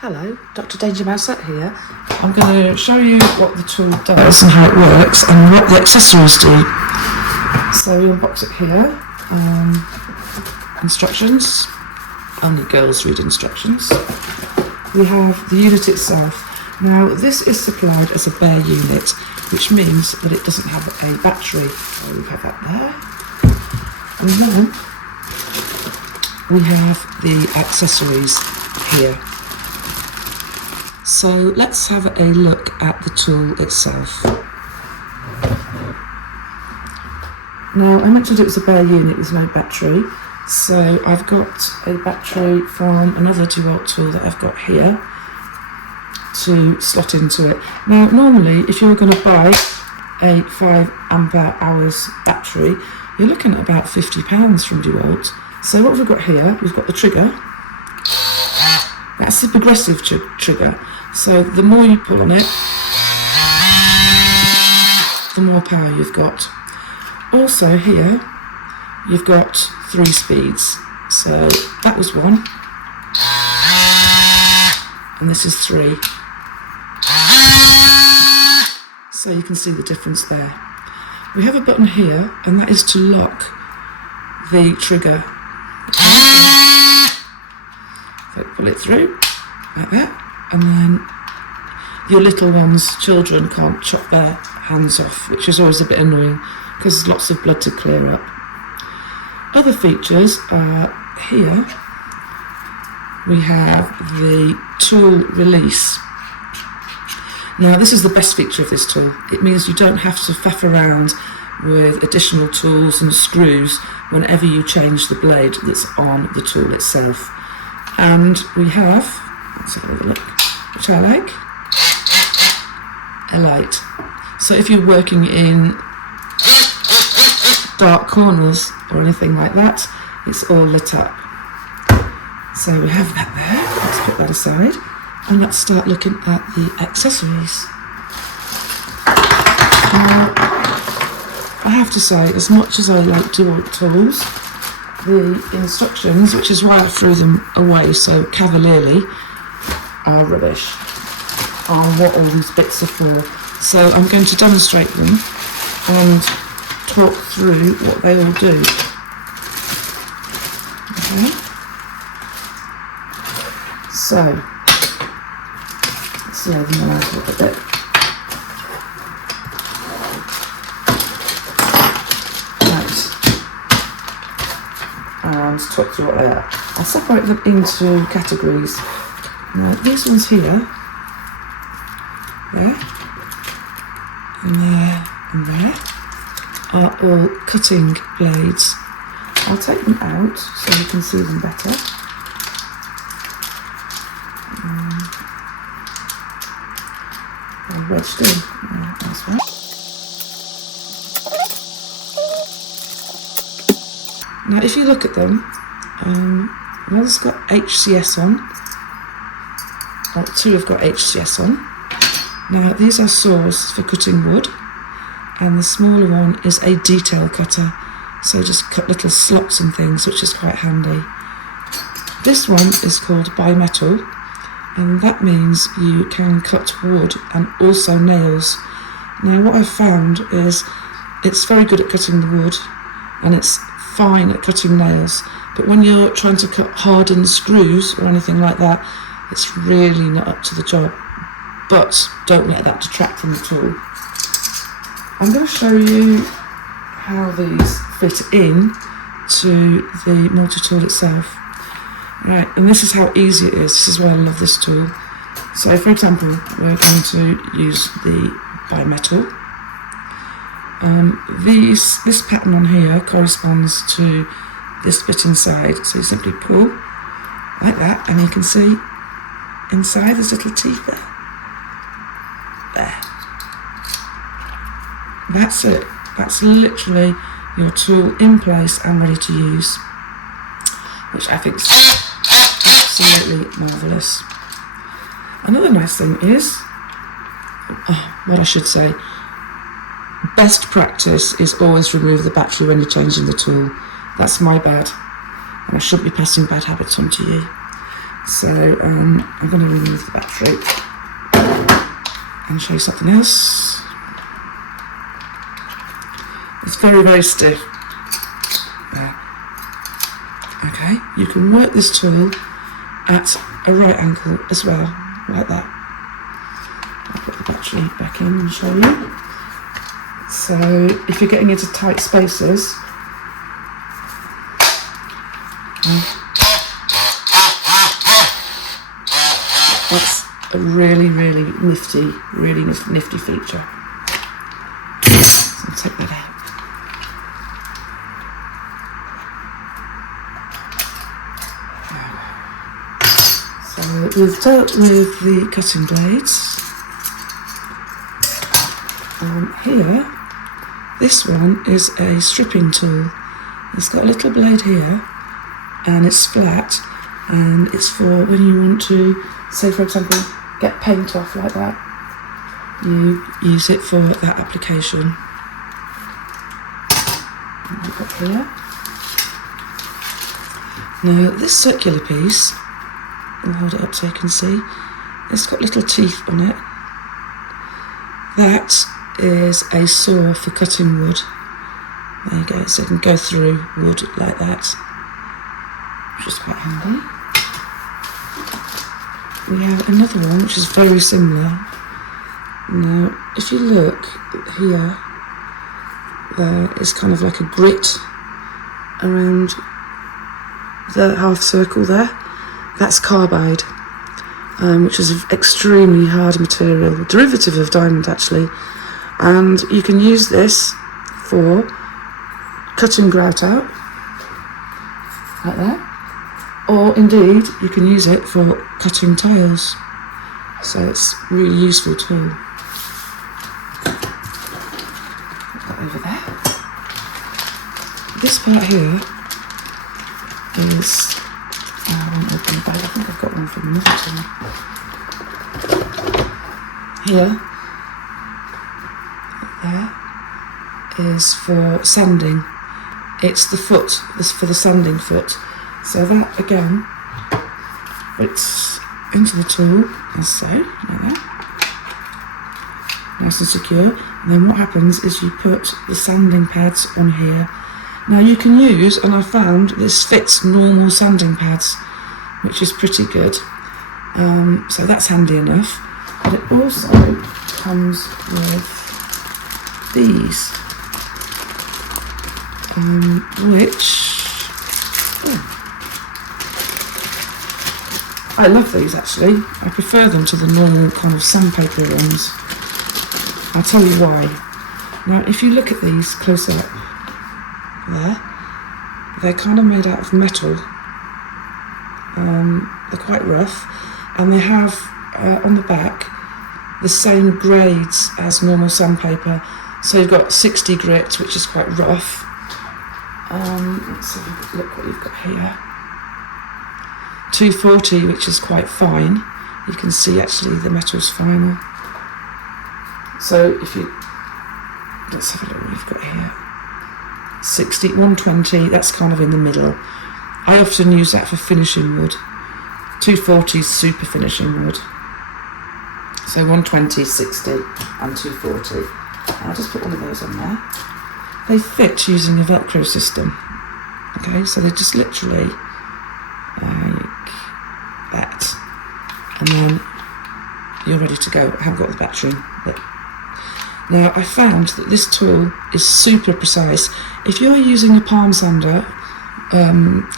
Hello, Dr. Danger Mousette here. I'm going to show you what the tool does and how it works and what the accessories do. So we unbox it here. Instructions. Only girls read instructions. We have the unit itself. Now this is supplied as a bare unit, which means that it doesn't have a battery. So we have that there. And then we have the accessories here. So let's have a look at the tool itself. Now I mentioned it was a bare unit with no battery, so I've got a battery from another DeWalt tool that I've got here to slot into it. Now normally if you're going to buy a 5 ampere hours battery, you're looking at about £50 from DeWalt. So what we've got here, we've got the trigger. That's the progressive trigger. So the more you pull on it, the more power you've got. Also here, you've got 3 speeds. So that was 1, and this is 3. So you can see the difference there. We have a button here, and that is to lock the trigger. So pull it through, like that. And then your little ones, children, can't chop their hands off, which is always a bit annoying because there's lots of blood to clear up. Other features are here. We have the tool release. Now this is the best feature of this tool. It means you don't have to faff around with additional tools and screws whenever you change the blade that's on the tool itself. And we have, let's have a look, which I like, a light. So if you're working in dark corners or anything like that, it's all lit up. So we have that there. Let's put that aside and let's start looking at the accessories. Now, I have to say, as much as I like DeWalt tools, the instructions, which is why I threw them away so cavalierly, are rubbish on what all these bits are for. So I'm going to demonstrate them and talk through what they all do. Okay. So let's lay them out a little bit. And talk through what they are. I'll separate them into categories. Now these ones here, there, and there, and there, are all cutting blades. I'll take them out so you can see them better. They're wedged in. That's right. Now if you look at them, one's got HCS on, or 2 have got HCS on. Now these are saws for cutting wood, and the smaller one is a detail cutter, so just cut little slots and things, which is quite handy. This one is called bimetal, and that means you can cut wood and also nails. Now what I've found is it's very good at cutting the wood, and it's fine at cutting nails, but when you're trying to cut hardened screws or anything like that, it's really not up to the job. But don't let that detract from the tool. I'm going to show you how these fit in to the multi-tool itself. Right, and this is how easy it is. This is why I love this tool. So for example, we're going to use the bimetal. This pattern on here corresponds to this bit inside, so you simply pull like that, and you can see inside there's little teeth there. There. That's it. That's literally your tool in place and ready to use, which I think is absolutely marvellous. Another nice thing is, what I should say, best practice is always remove the battery when you're changing the tool. That's my bad, and I shouldn't be passing bad habits on to you. So I'm going to remove the battery and show you something else. It's very, very stiff. There. Okay, you can work this tool at a right angle as well, like that. I'll put the battery back in and show you. So if you're getting into tight spaces, that's a really, really nifty feature. So I'll take that out. So we've dealt with the cutting blades. Here, this one is a stripping tool. It's got a little blade here, and it's flat, and it's for when you want to, say for example, get paint off like that. You use it for that application. Look up here. Now this circular piece, I'll hold it up so you can see, it's got little teeth on it. That is a saw for cutting wood. There you go, so you can go through wood like that, which is quite handy. We have another one which is very similar. Now, if you look here, there is kind of like a grit around the half circle there. That's carbide, which is an extremely hard material, a derivative of diamond actually, and you can use this for cutting grout out, like that, or indeed you can use it for cutting tiles, so it's a really useful tool. Put that over there. This part here is, I won't open the bag, I think I've got one from another tool. Here, there, is for sanding. It's the foot, this for the sanding foot. So that again fits into the tool as so, like that, nice and secure. And then what happens is you put the sanding pads on here. Now you can use, and I found this fits normal sanding pads, which is pretty good. So that's handy enough. But it also comes with these, which I love these actually. I prefer them to the normal kind of sandpaper ones. I'll tell you why. Now if you look at these close up, there, they're kind of made out of metal. They're quite rough, and they have on the back the same grades as normal sandpaper. So you've got 60 grit, which is quite rough. Let's have a look what you've got here. 240, which is quite fine. You can see actually the metal's finer. So if you, let's have a look what you've got here. 60, 120, that's kind of in the middle. I often use that for finishing wood. 240 is super finishing wood. So 120, 60 and 240. I'll just put one of those on there. They fit using a Velcro system. Okay, so they're just literally like that. And then you're ready to go. I haven't got the battery in, but now I found that this tool is super precise. If you're using a palm sander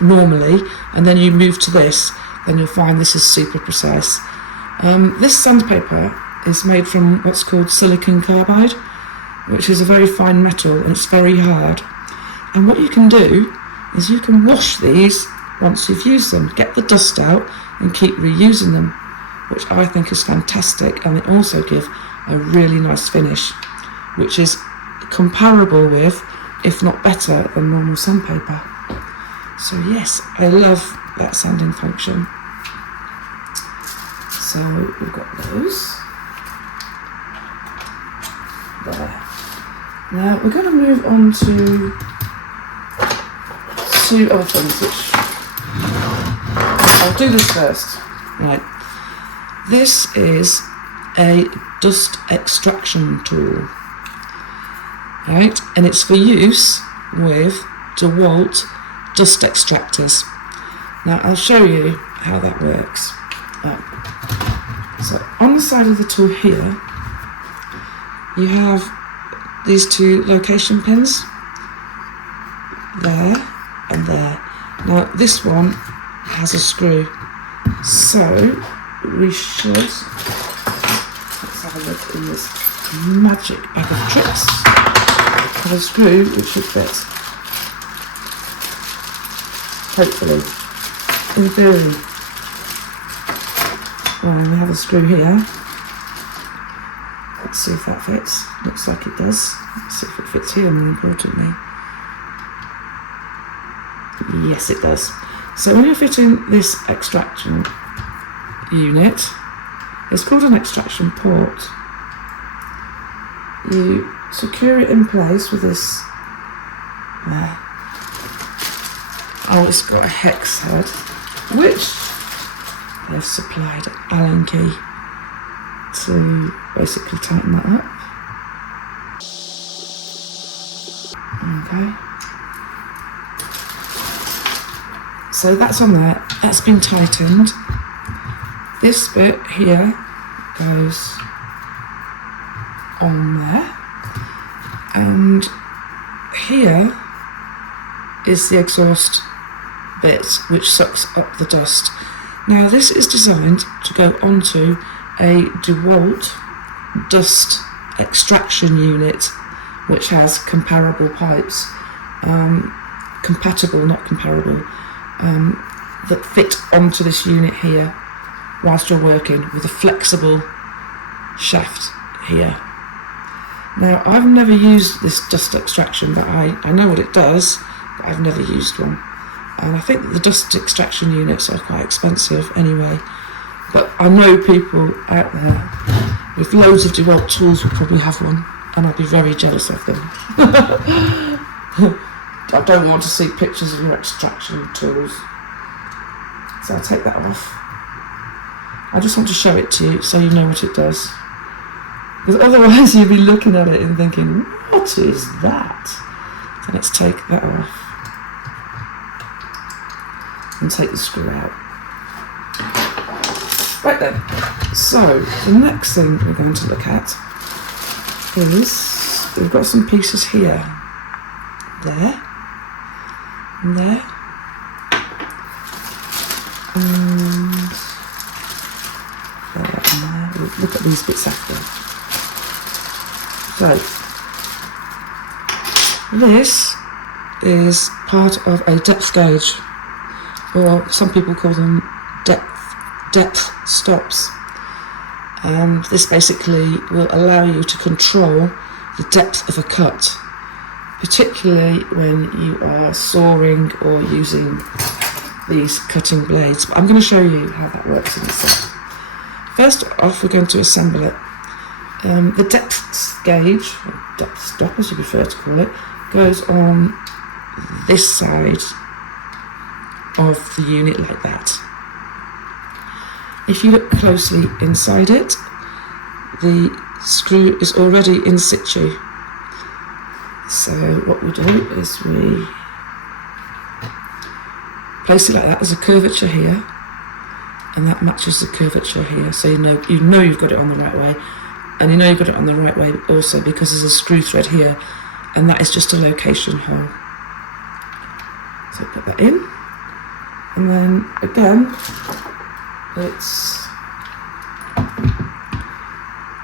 normally, and then you move to this, then you'll find this is super precise. This sandpaper is made from what's called silicon carbide, which is a very fine metal, and it's very hard. And what you can do is you can wash these once you've used them, get the dust out and keep reusing them, which I think is fantastic, and they also give a really nice finish, which is comparable with, if not better, than normal sandpaper. So yes, I love that sanding function. So we've got those there. Now we're going to move on to two other things which I I'll do this first. Right. This is a dust extraction tool. Right, and it's for use with DeWalt dust extractors. Now I'll show you how that works. So on the side of the tool here, you have these two location pins, there and there. Now this one has a screw, so we should, let's have a look in this magic bag of tricks, have a screw which should fit, hopefully, in theory. Well, we have a screw here. Let's see if that fits. Looks like it does. Let's see if it fits here, more importantly. Yes, it does. So when you're fitting this extraction unit, it's called an extraction port. You secure it in place with this. Oh, it's got a hex head, which they've supplied an Allen key to basically tighten that up. Okay. So that's on there, that's been tightened. This bit here goes on there, and here is the exhaust bit which sucks up the dust. Now this is designed to go onto a DeWalt dust extraction unit which has comparable pipes, compatible, not comparable, that fit onto this unit here whilst you're working with a flexible shaft here. Now I've never used this dust extraction, but I know what it does, but I've never used one. And I think the dust extraction units are quite expensive anyway. But I know people out there with loads of DeWalt tools will probably have one, and I'd be very jealous of them. I don't want to see pictures of your extraction tools. So I'll take that off. I just want to show it to you so you know what it does. Because otherwise you'll be looking at it and thinking, what is that? So let's take that off. And take the screw out. Right then, so the next thing we're going to look at is we've got some pieces here, there, and there, and there, and there. We'll look at these bits after. So, this is part of a depth gauge, or some people call them depth stops. And this basically will allow you to control the depth of a cut, particularly when you are sawing or using these cutting blades. But I'm going to show you how that works in a second. First off, we're going to assemble it. The depth gauge, or depth stop as you prefer to call it, goes on this side of the unit like that. If you look closely inside it, the screw is already in situ. So what we do is we place it like that. There's a curvature here, and that matches the curvature here. So you know you've got it on the right way, and you know you've got it on the right way also because there's a screw thread here, and that is just a location hole. So put that in. And then again, it's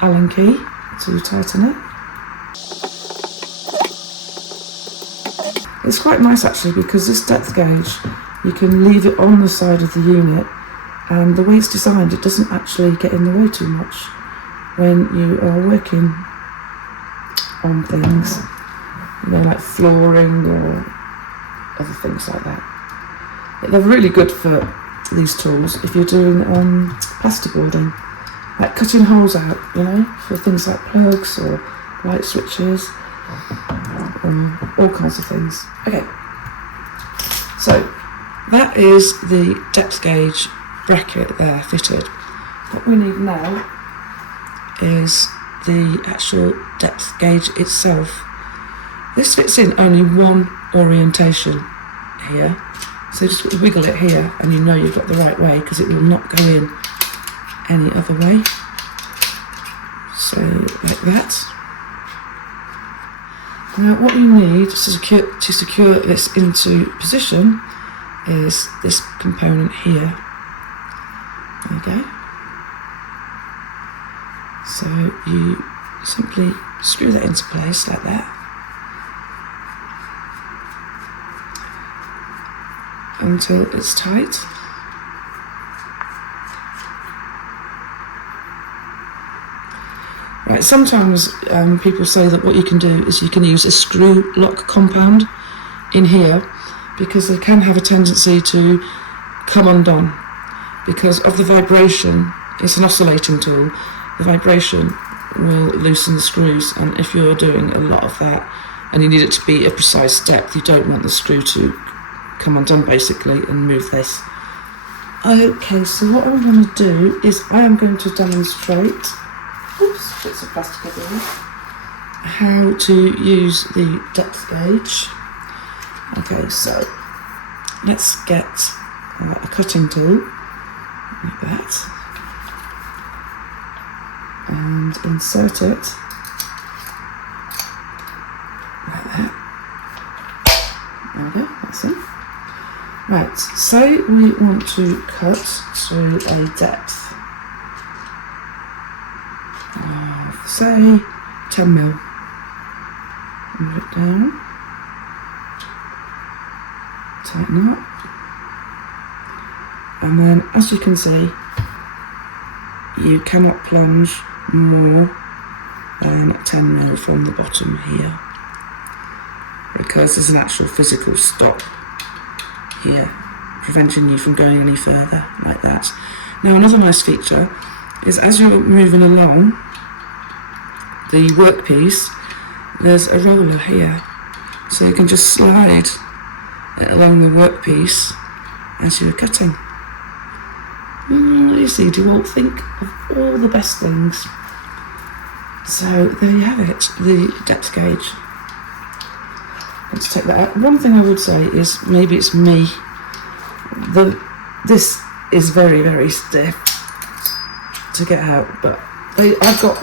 Allen key to tighten it. It's quite nice actually because this depth gauge, you can leave it on the side of the unit, and the way it's designed, it doesn't actually get in the way too much when you are working on things, you know, like flooring or other things like that. They're really good for these tools if you're doing plasterboarding, like cutting holes out, you know, for things like plugs or light switches, all kinds of things. Okay, so that is the depth gauge bracket there fitted. What we need now is the actual depth gauge itself. This fits in only one orientation here, so just wiggle it here and you know you've got the right way, because it will not go in any other way. So like that. Now what you need to secure this into position is this component here. There you go. So you simply screw that into place like that. Until it's tight. Right, sometimes people say that what you can do is you can use a screw lock compound in here, because they can have a tendency to come undone because of the vibration. It's an oscillating tool. The vibration will loosen the screws, and if you're doing a lot of that and you need it to be a precise depth, you don't want the screw to come undone basically and move this. Okay, so what I'm going to do is I am going to demonstrate, oops, bits of plastic everywhere, how to use the depth gauge. Okay, so let's get a cutting tool like that and insert it like that. There we go, that's it. Right, say we want to cut to a depth of, say, 10mm. Move it down, tighten up, and then as you can see, you cannot plunge more than 10mm from the bottom here, because there's an actual physical stop here, preventing you from going any further like that. Now another nice feature is as you're moving along the workpiece, there's a roller here, so you can just slide it along the workpiece as you're cutting. You see, DeWalt think of all the best things. So there you have it, the depth gauge. Let's take that out. One thing I would say is, maybe it's me, this is very, very stiff to get out, but I've got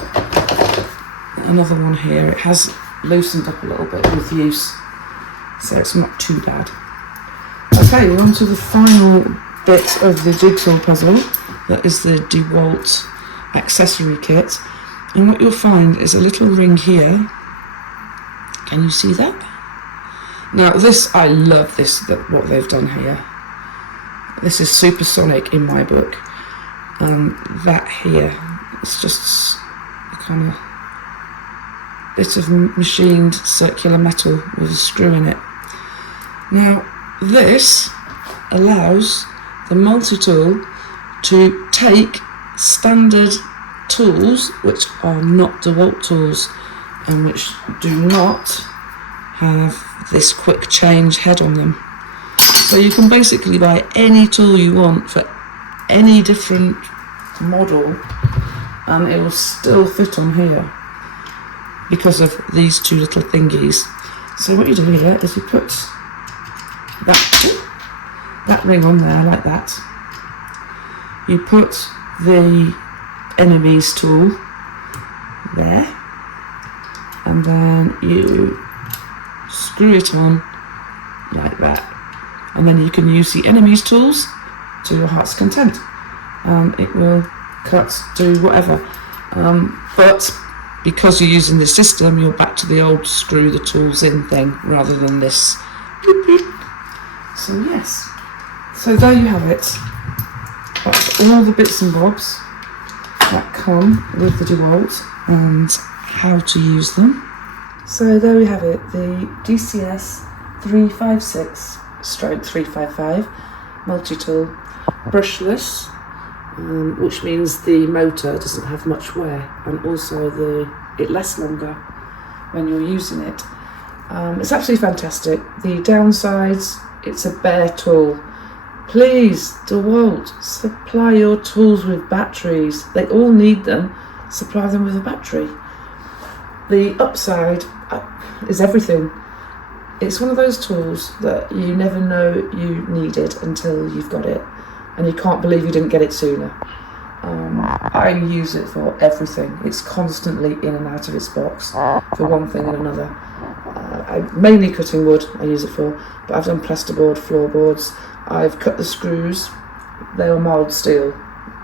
another one here. It has loosened up a little bit with use, so it's not too bad. Okay, we're on to the final bit of the jigsaw puzzle. That is the DeWalt accessory kit, and what you'll find is a little ring here. Can you see that? Now this, I love this, what they've done here. This is supersonic in my book. That here, it's just a kind of bit of machined circular metal with a screw in it. Now this allows the multi-tool to take standard tools which are not DeWalt tools and which do not have this quick change head on them. So you can basically buy any tool you want for any different model and it will still fit on here because of these two little thingies. So what you do here is you put that ring on there like that. You put the enemy's tool there, and then you screw it on like that, and then you can use the enemy's tools to your heart's content. It will cut, do whatever, but because you're using this system, you're back to the old screw the tools in thing rather than this boop, boop. So yes, so there you have it. That's all the bits and bobs that come with the DeWalt and how to use them. So there we have it, the DCS356/355 multi-tool, brushless, which means the motor doesn't have much wear, and also it lasts longer when you're using it. It's absolutely fantastic. The downsides, it's a bare tool, please, DeWalt, supply your tools with batteries. They all need them. Supply them with a battery. The upside is everything. It's one of those tools that you never know you needed until you've got it, and you can't believe you didn't get it sooner. I use it for everything. It's constantly in and out of its box for one thing and another. Mainly cutting wood I use it for, but I've done plasterboard, floorboards. I've cut the screws. They were mild steel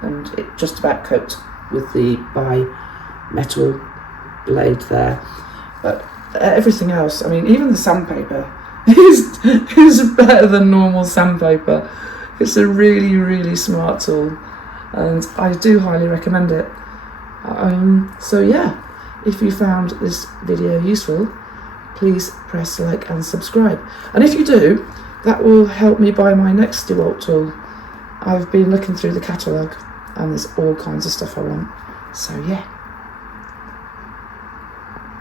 and it just about coped with the bi-metal blade there. But everything else, I mean, even the sandpaper is better than normal sandpaper. It's a really, really smart tool, and I do highly recommend it. So yeah, if you found this video useful, please press like and subscribe. And if you do, that will help me buy my next DeWalt tool. I've been looking through the catalogue and there's all kinds of stuff I want. So yeah.